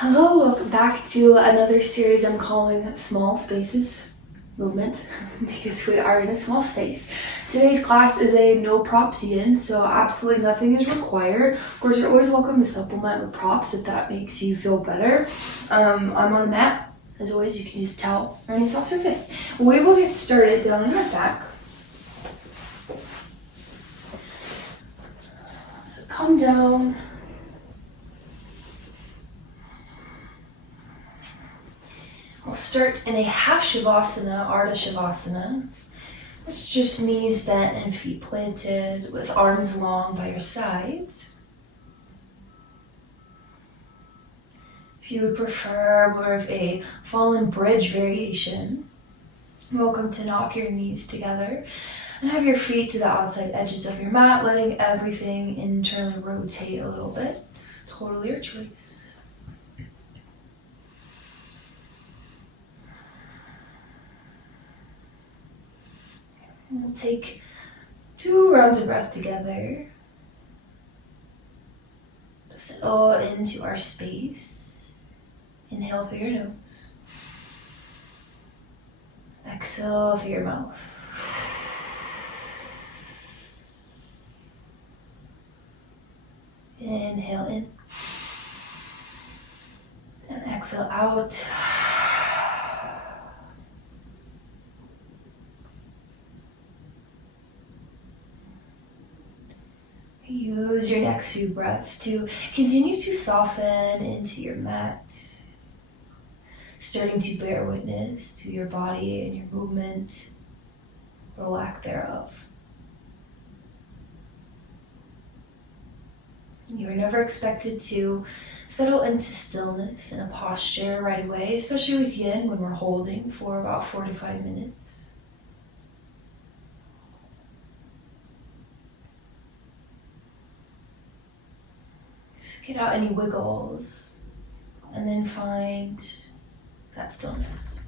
Hello, welcome back to another series I'm calling Small Spaces Movement because we are in a small space. Today's class is a no props in, so absolutely nothing is required. Of course, you're always welcome to supplement with props if that makes you feel better. I'm on a mat. As always, you can use a towel or any soft surface. We will get started down on our back. So come down. We'll start in a half Shavasana, Ardha Shavasana. It's just knees bent and feet planted with arms long by your sides. If you would prefer more of a fallen bridge variation, you're welcome to knock your knees together and have your feet to the outside edges of your mat, letting everything internally rotate a little bit. It's totally your choice. We'll take 2 rounds of breath together to settle into our space. Inhale through your nose. Exhale through your mouth. Inhale in. And exhale out. Use your next few breaths to continue to soften into your mat, starting to bear witness to your body and your movement, or lack thereof. You are never expected to settle into stillness in a posture right away, especially with yin when we're holding for about 4 to 5 minutes. Just get out any wiggles and then find that stillness.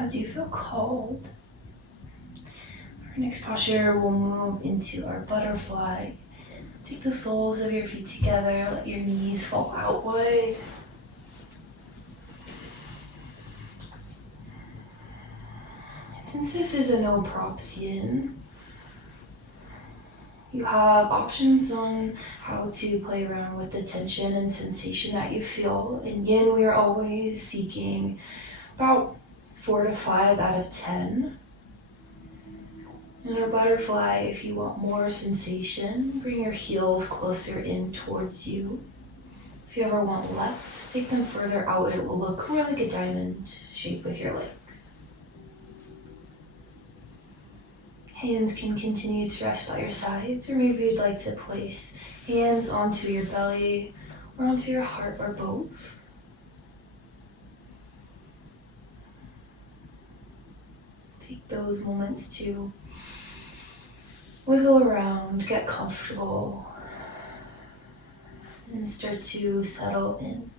As you feel called, our next posture will move into our butterfly. Take the soles of your feet together, let your knees fall out wide. And since this is a no props yin, you have options on how to play around with the tension and sensation that you feel. In yin, we are always seeking about 4 to 5 out of 10. In our butterfly, if you want more sensation, bring your heels closer in towards you. If you ever want less, take them further out. It will look more like a diamond shape with your legs. Hands can continue to rest by your sides, or maybe you'd like to place hands onto your belly or onto your heart, or both. Take those moments to wiggle around, get comfortable, and start to settle in.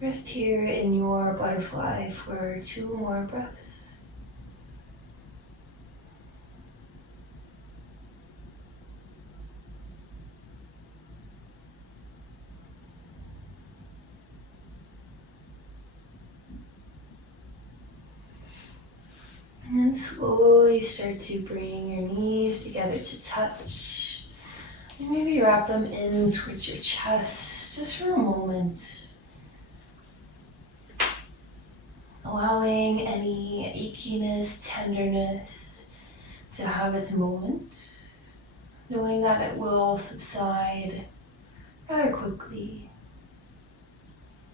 Rest here in your butterfly for 2 more breaths. And then slowly start to bring your knees together to touch. And maybe wrap them in towards your chest just for a moment. Allowing any achiness, tenderness to have its moment. Knowing that it will subside rather quickly.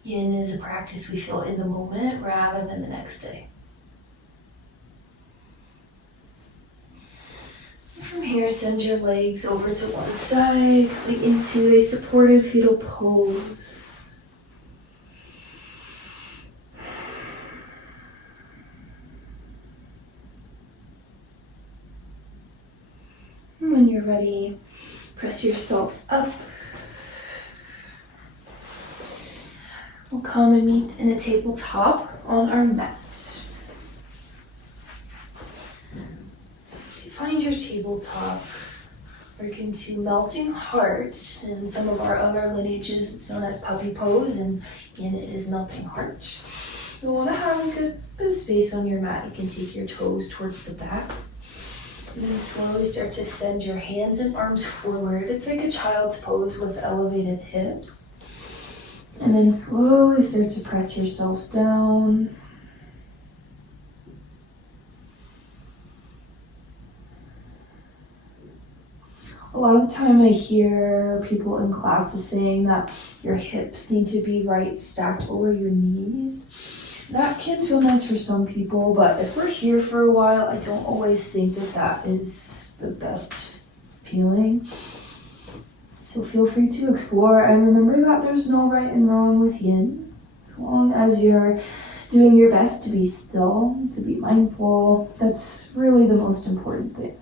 Yin is a practice we feel in the moment rather than the next day. From here, send your legs over to one side, coming into a supported fetal pose. And when you're ready, press yourself up. We'll come and meet in a tabletop on our mat. To find your tabletop, we're going to Melting Heart. In some of our other lineages, it's known as Puppy Pose, and in it is Melting Heart. You'll want to have a good bit of space on your mat. You can take your toes towards the back. And then slowly start to send your hands and arms forward. It's like a child's pose with elevated hips. And then slowly start to press yourself down. A lot of the time I hear people in classes saying that your hips need to be right stacked over your knees. That can feel nice for some people, but if we're here for a while, I don't always think that that is the best feeling. So feel free to explore and remember that there's no right and wrong with yin. As long as you're doing your best to be still, to be mindful, that's really the most important thing.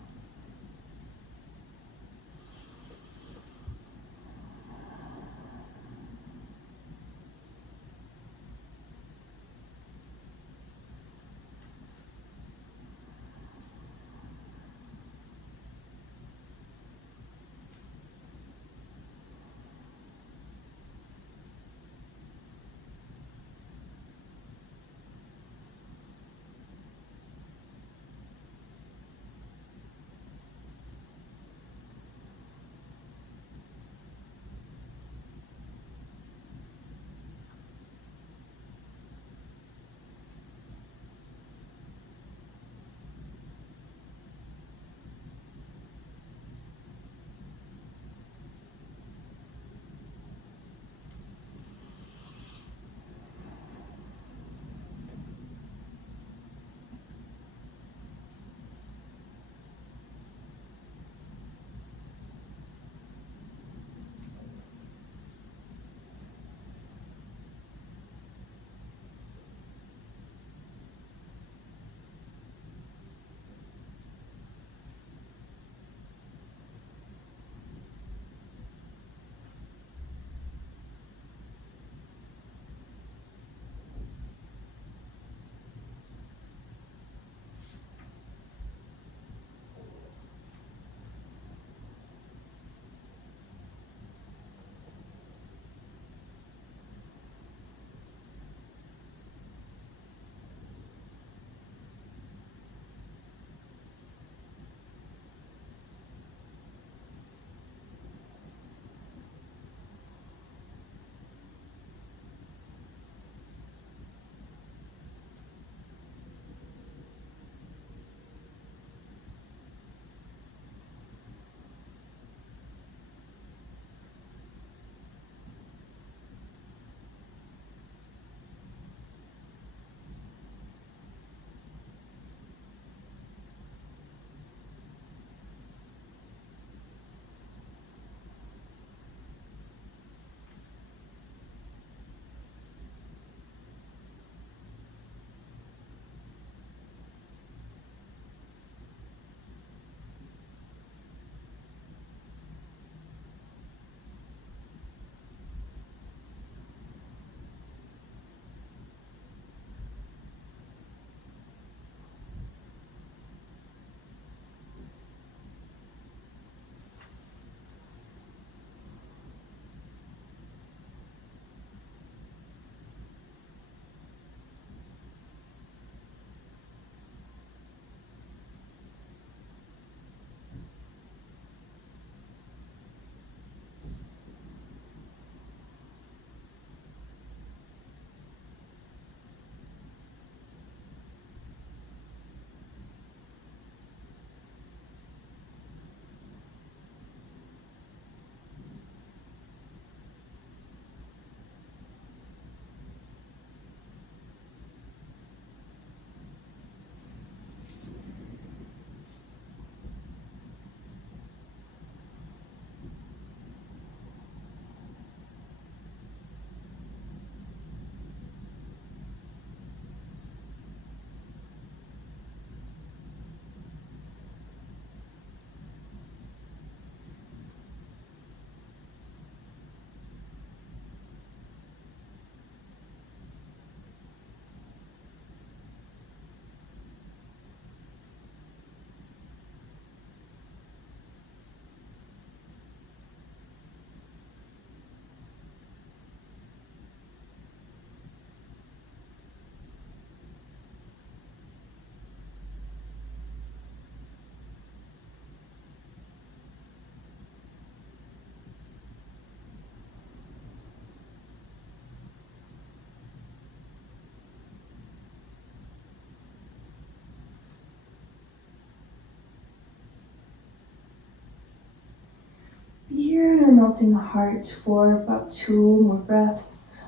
here in our melting heart for about 2 more breaths.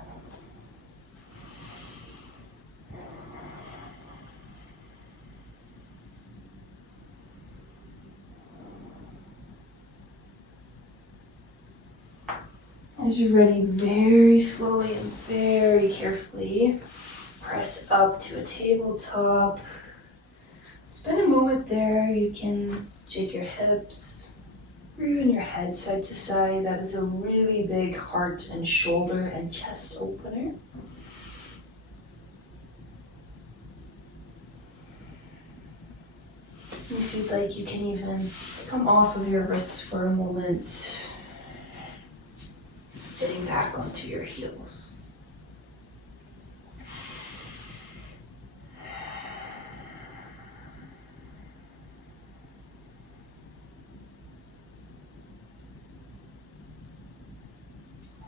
As you're ready, very slowly and very carefully, press up to a tabletop. Spend a moment there. You can shake your hips or even your head side to side. That is a really big heart and shoulder and chest opener. And if you'd like, you can even come off of your wrists for a moment, sitting back onto your heels.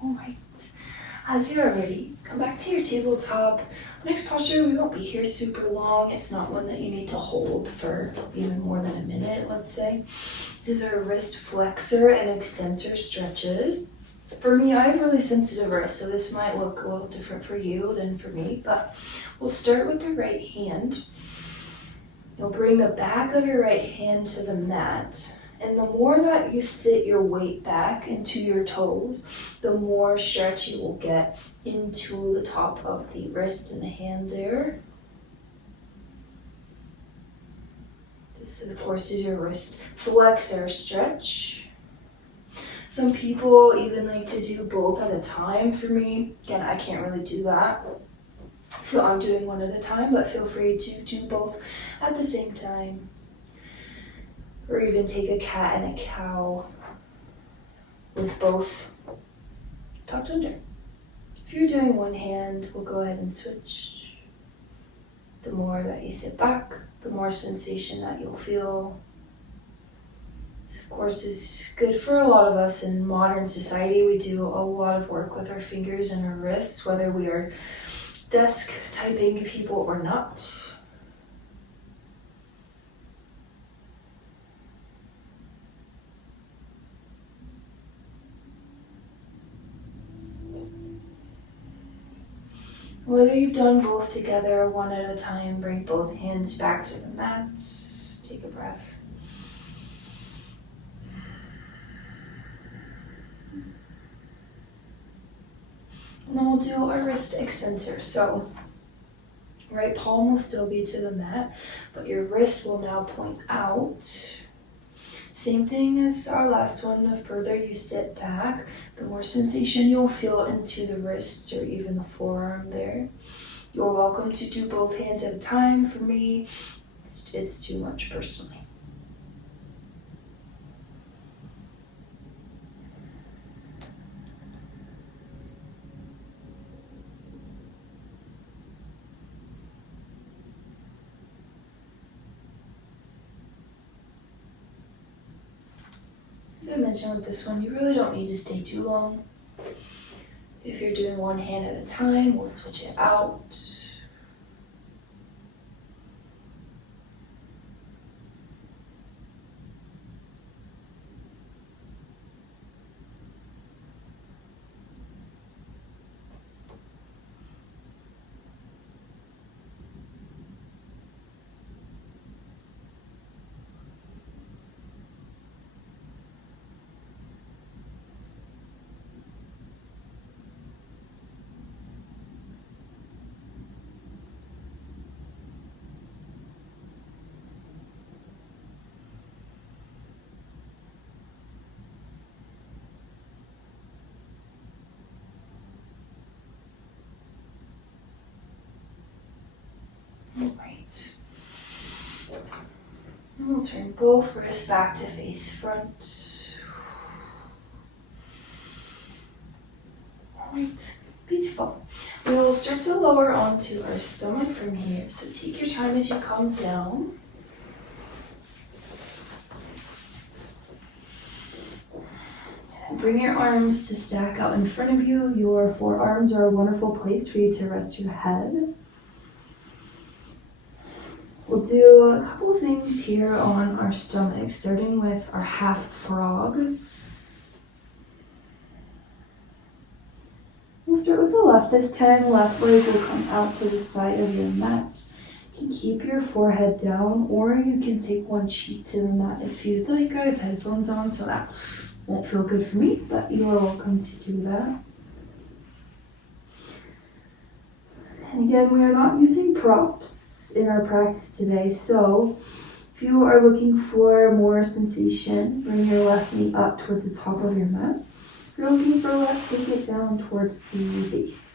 All right, as you are ready, come back to your tabletop. Next posture, we won't be here super long. It's not one that you need to hold for even more than a minute, let's say. These are wrist flexor and extensor stretches. For me, I have really sensitive wrists, so this might look a little different for you than for me, but we'll start with the right hand. You'll bring the back of your right hand to the mat, and the more that you sit your weight back into your toes, the more stretch you will get into the top of the wrist and the hand there. This, of course, is your wrist flexor stretch. Some people even like to do both at a time. For me, again, I can't really do that. So I'm doing one at a time, but feel free to do both at the same time. Or even take a cat and a cow with both tucked under. If you're doing one hand, we'll go ahead and switch. The more that you sit back, the more sensation that you'll feel. This, of course, is good for a lot of us in modern society. We do a lot of work with our fingers and our wrists, whether we are desk typing people or not. Whether you've done both together or one at a time, bring both hands back to the mat. Take a breath. And then we'll do our wrist extensor. So, right palm will still be to the mat, but your wrist will now point out. Same thing as our last one. The further you sit back, the more sensation you'll feel into the wrist or even the forearm there. You're welcome to do both hands at a time. For me, it's too much personally. As I mentioned with this one, you really don't need to stay too long. If you're doing one hand at a time, we'll switch it out. Alright. And we'll turn both wrists back to face front. Alright, beautiful. We will start to lower onto our stomach from here. So take your time as you come down. And bring your arms to stack out in front of you. Your forearms are a wonderful place for you to rest your head. We'll do a couple of things here on our stomach, starting with our half frog. we'll start with the left this time. Left leg will come out to the side of your mat. You can keep your forehead down, or you can take one cheek to the mat if you'd like. I have headphones on, so that won't feel good for me, but you are welcome to do that. And again, we are not using props in our practice today, so if you are looking for more sensation, bring your left knee up towards the top of your mat. If you're looking for less, take it down towards the base.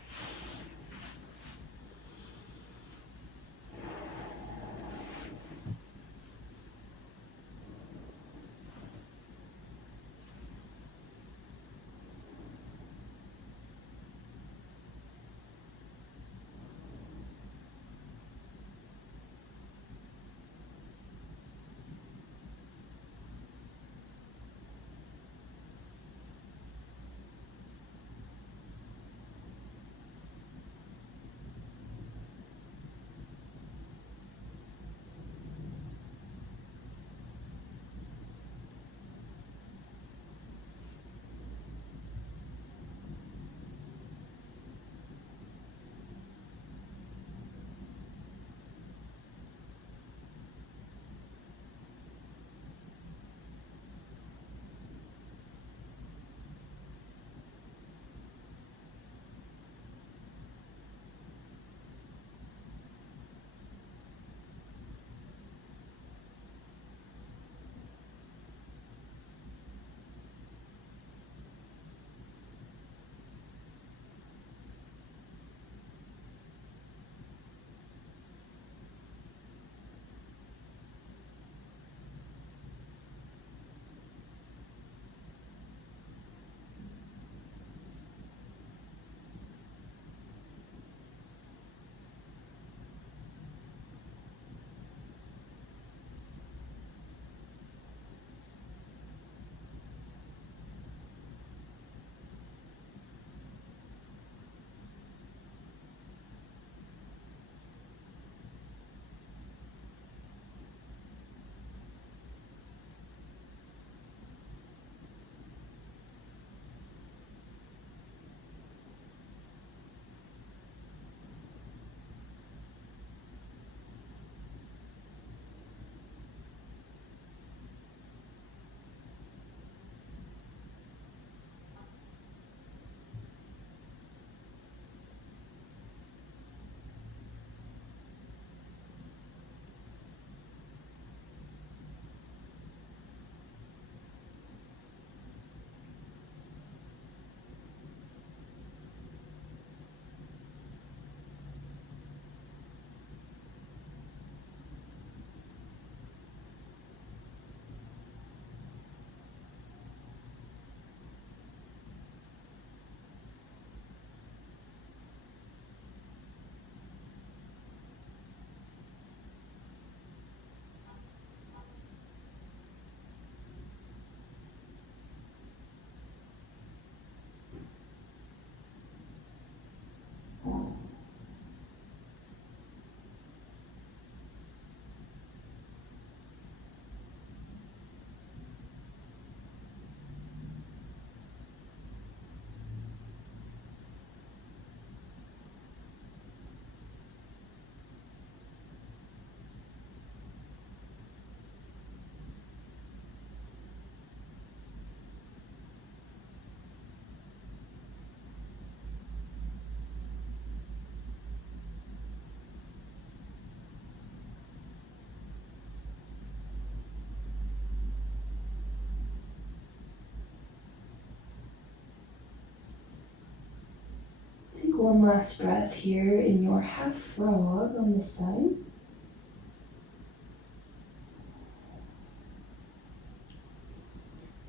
Take one last breath here in your half frog on this side.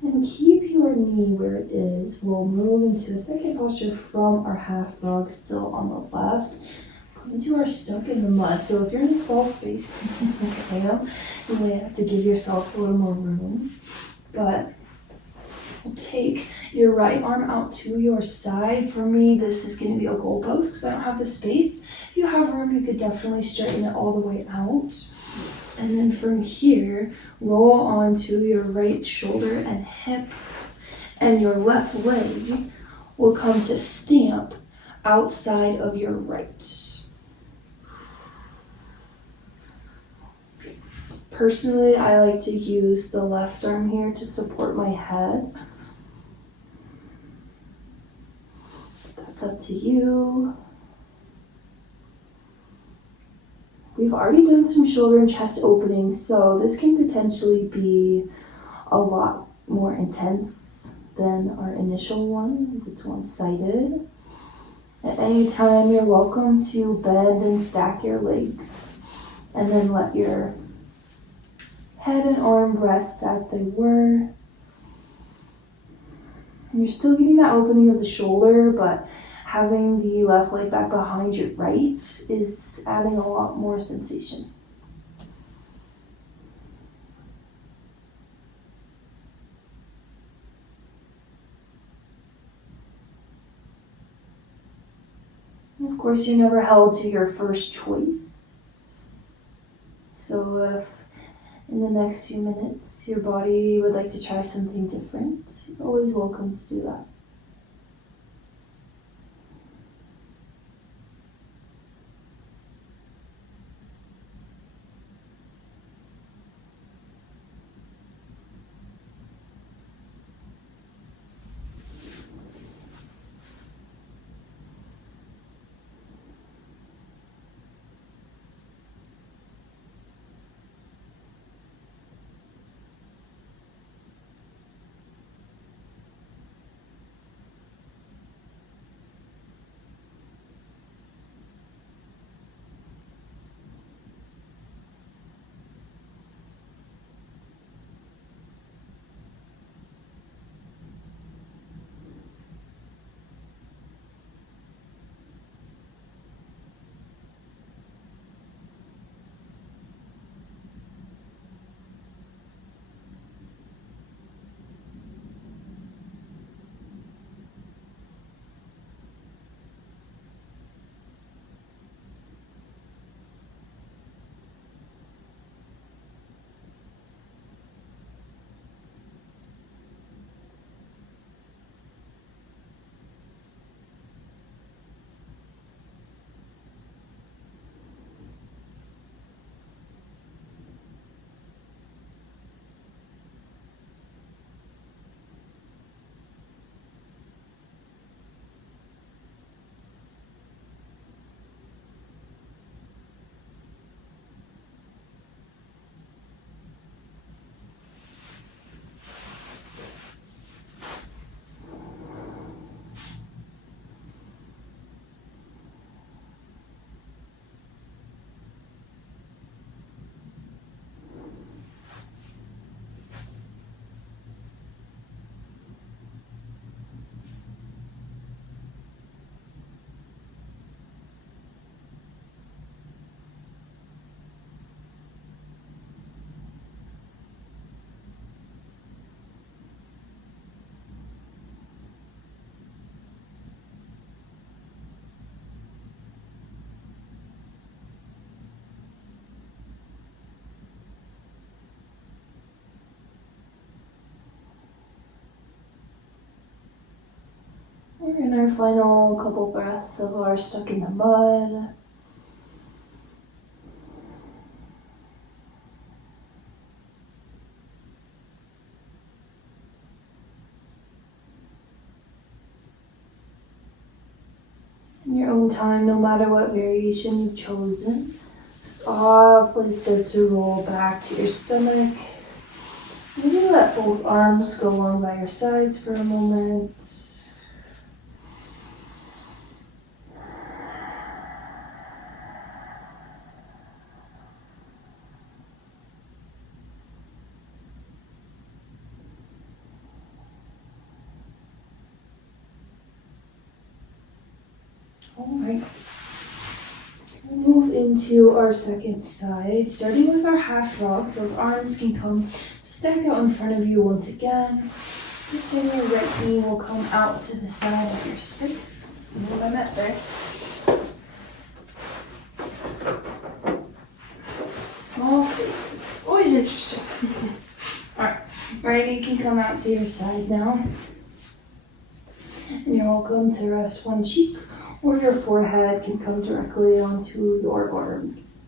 And keep your knee where it is. We'll move into a second posture from our half frog, still on the left. Into our stuck in the mud. So if you're in a small space, you may have to give yourself a little more room. But take your right arm out to your side. For me, this is going to be a goalpost because I don't have the space. If you have room, you could definitely straighten it all the way out. And then from here, roll onto your right shoulder and hip. And your left leg will come to stamp outside of your right. Personally, I like to use the left arm here to support my head. That's up to you. We've already done some shoulder and chest openings, so this can potentially be a lot more intense than our initial one if it's one-sided. At any time, you're welcome to bend and stack your legs and then let your head and arm rest as they were. And you're still getting that opening of the shoulder, but having the left leg back behind your right is adding a lot more sensation. And of course, you're never held to your first choice. So if in the next few minutes your body would like to try something different, you're always welcome to do that. We're in our final couple breaths of our stuck in the mud. In your own time, no matter what variation you've chosen, softly start to roll back to your stomach. Maybe let both arms go along by your sides for a moment. Alright, we'll move into our second side, starting with our half frog, so the arms can come stack out in front of you once again. This time your right knee will come out to the side of your space. You know what I meant there. Small spaces, always interesting. Alright, right knee can come out to your side now. And you're welcome to rest one cheek or your forehead can come directly onto your arms.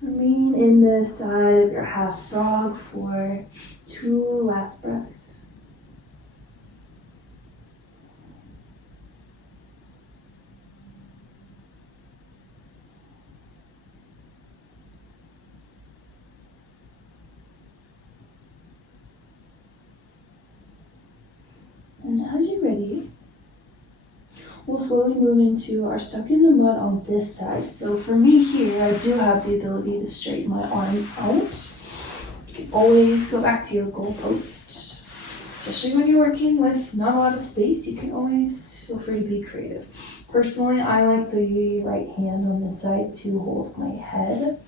Remain in the side of your half frog for 2 last breaths. And as you're ready, we'll slowly move into our stuck in the mud on this side. So for me here, I do have the ability to straighten my arm out. You can always go back to your goal post. Especially when you're working with not a lot of space, you can always feel free to be creative. Personally, I like the right hand on this side to hold my head.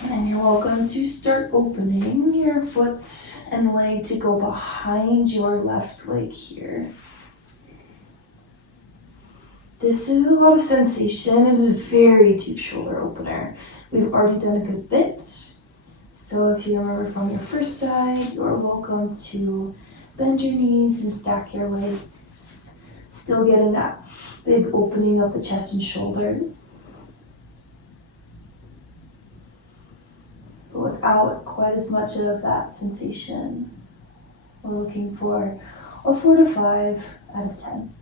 And then you're welcome to start opening your foot and leg to go behind. behind your left leg here. This is a lot of sensation. It is a very deep shoulder opener. We've already done a good bit. So if you remember from your first side, you're welcome to bend your knees and stack your legs. Still getting that big opening of the chest and shoulder, but without quite as much of that sensation. We're looking for a 4 to 5 out of 10.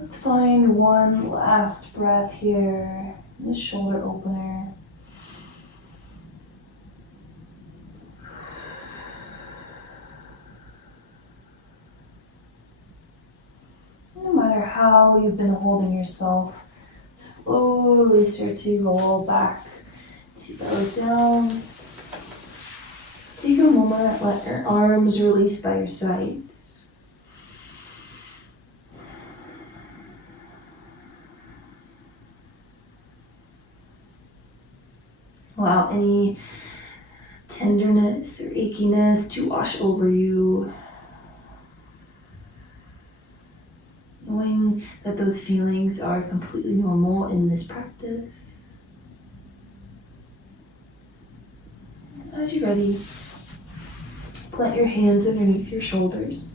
Let's find one last breath here in the shoulder opener. No matter how you've been holding yourself, slowly start to roll back to belly down. Take a moment, let your arms release by your sides. Allow any tenderness or achiness to wash over you. Knowing that those feelings are completely normal in this practice. As you're ready, plant your hands underneath your shoulders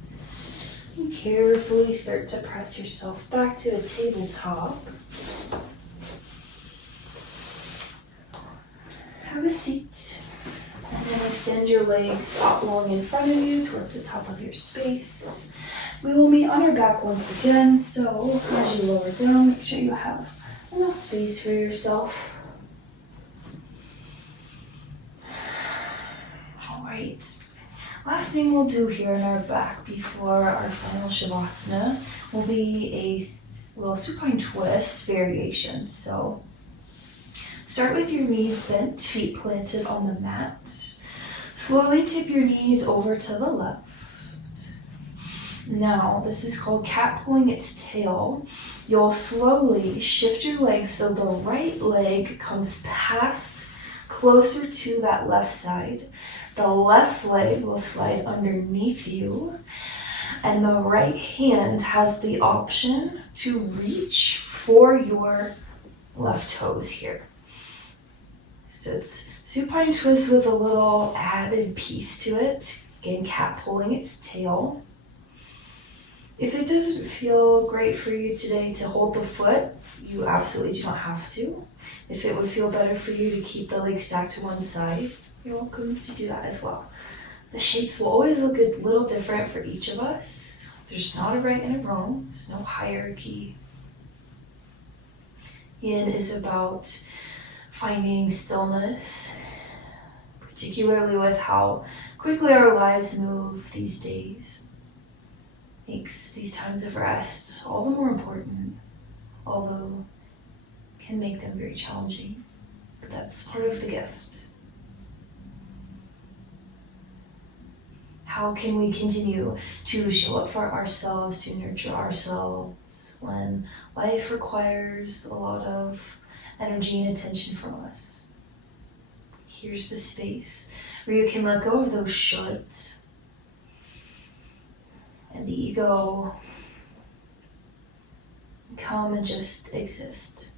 and carefully start to press yourself back to a tabletop. Have a seat. extend your legs out long in front of you towards the top of your space. We will meet on our back once again, so as you lower down, make sure you have enough space for yourself. Alright, last thing we'll do here in our back before our final Shavasana will be a little supine twist variation. So start with your knees bent, feet planted on the mat. Slowly tip your knees over to the left. Now, this is called cat pulling its tail. You'll slowly shift your legs so the right leg comes past, closer to that left side. The left leg will slide underneath you, and the right hand has the option to reach for your left toes here. So it's supine twist with a little added piece to it. Again, cat pulling its tail. If it doesn't feel great for you today to hold the foot, you absolutely do not have to. If it would feel better for you to keep the leg stacked to one side, you're welcome to do that as well. The shapes will always look a little different for each of us. There's not a right and a wrong. There's no hierarchy. Yin is about finding stillness, particularly with how quickly our lives move these days. Makes these times of rest all the more important, although can make them very challenging. But that's part of the gift. How can we continue to show up for ourselves, to nurture ourselves when life requires a lot of energy and attention from us? Here's the space where you can let go of those shoulds and the ego, come and just exist.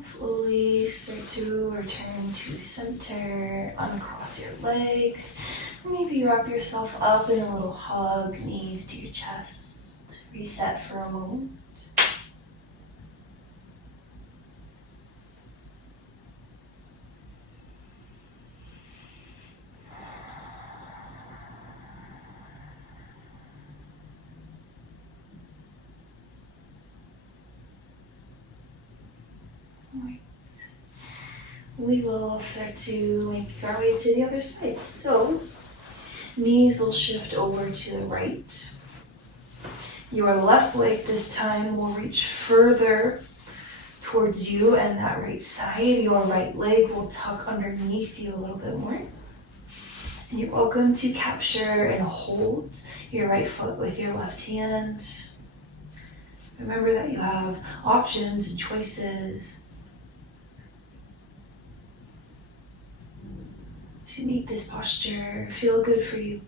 Slowly start to return to center, uncross your legs. Maybe wrap yourself up in a little hug, knees to your chest. Reset for a moment. Alright. We will start to make our way to the other side. So, knees will shift over to the right. Your left leg this time will reach further towards you and that right side. Your right leg will tuck underneath you a little bit more. And you're welcome to capture and hold your right foot with your left hand. Remember that you have options and choices to make this posture feel good for you.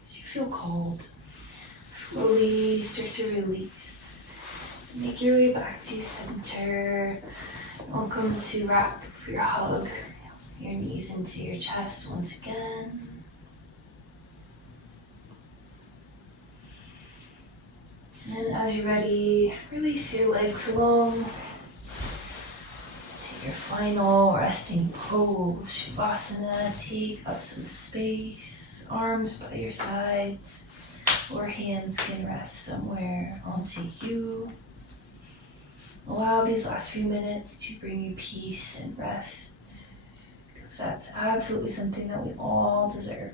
As you feel cold, slowly start to release. Make your way back to center. Welcome to wrap your hug your knees into your chest once again. And then as you're ready, release your legs long to your final resting pose, Shavasana. Take up some space, arms by your sides, or hands can rest somewhere onto you. Allow these last few minutes to bring you peace and rest, because that's absolutely something that we all deserve.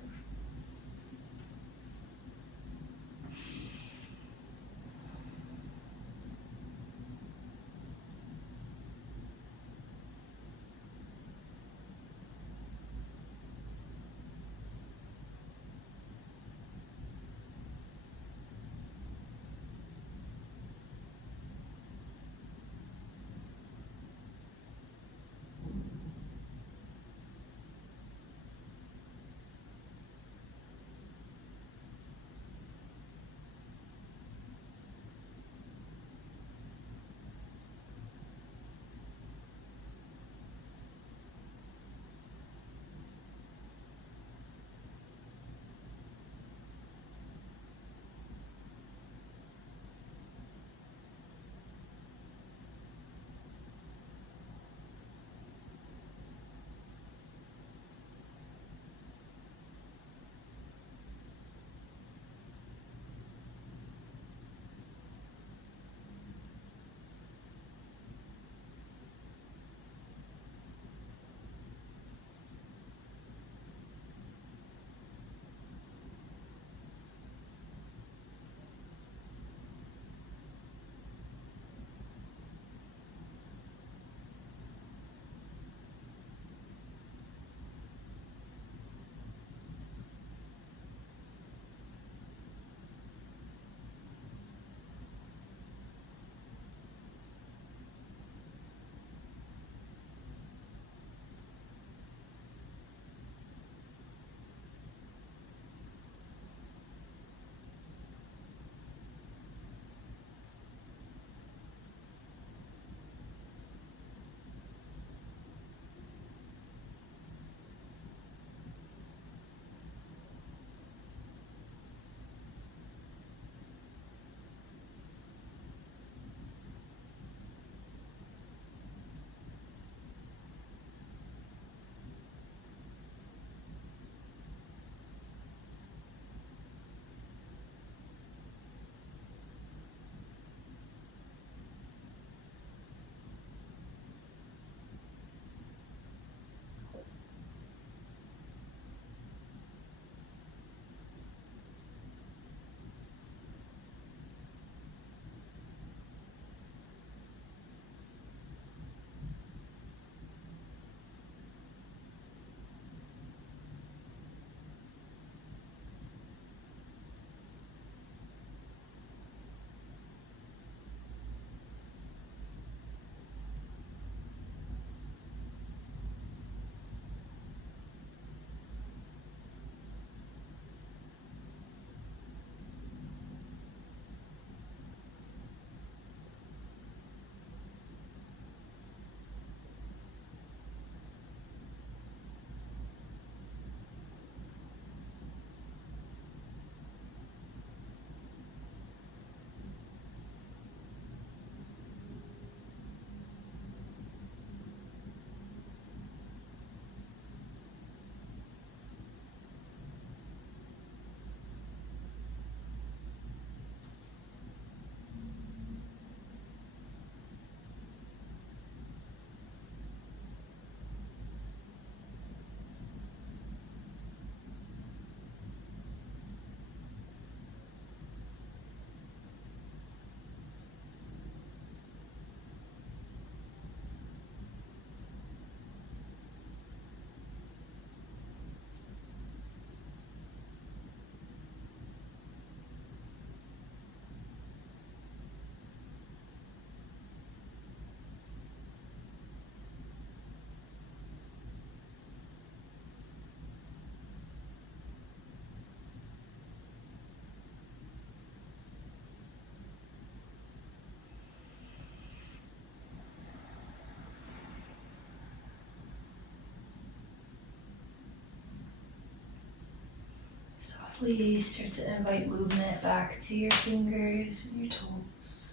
Please start to invite movement back to your fingers and your toes.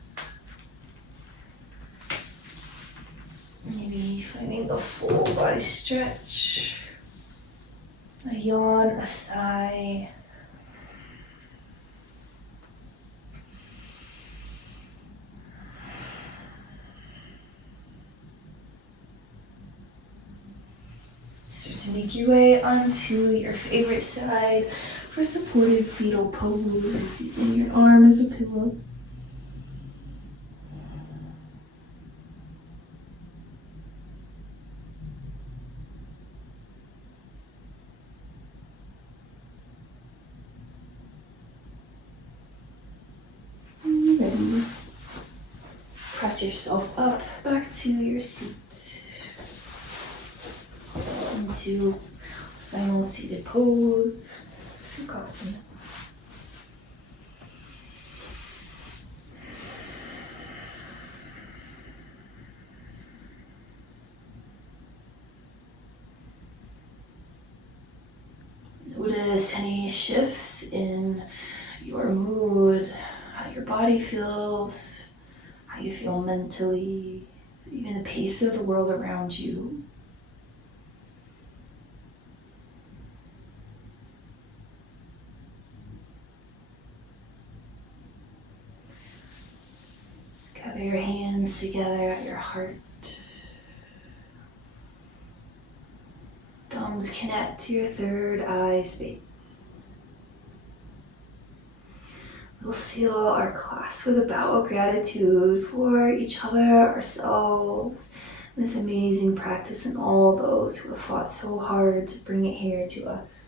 Maybe finding the full body stretch, a yawn, a sigh. Start to make your way onto your favorite side for supported fetal pose, using your arm as a pillow. Ready. Press yourself up back to your seat. Into final seated pose, Sukhasana. Notice any shifts in your mood, how your body feels, how you feel mentally, even the pace of the world around you. Gather your hands together at your heart. Thumbs connect to your third eye space. We'll seal our class with a bow of gratitude for each other, ourselves, this amazing practice, and all those who have fought so hard to bring it here to us.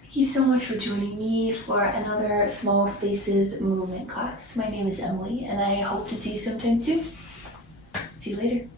Thank you so much for joining me for another Small Spaces movement class. My name is Emily, and I hope to see you sometime soon. See you later.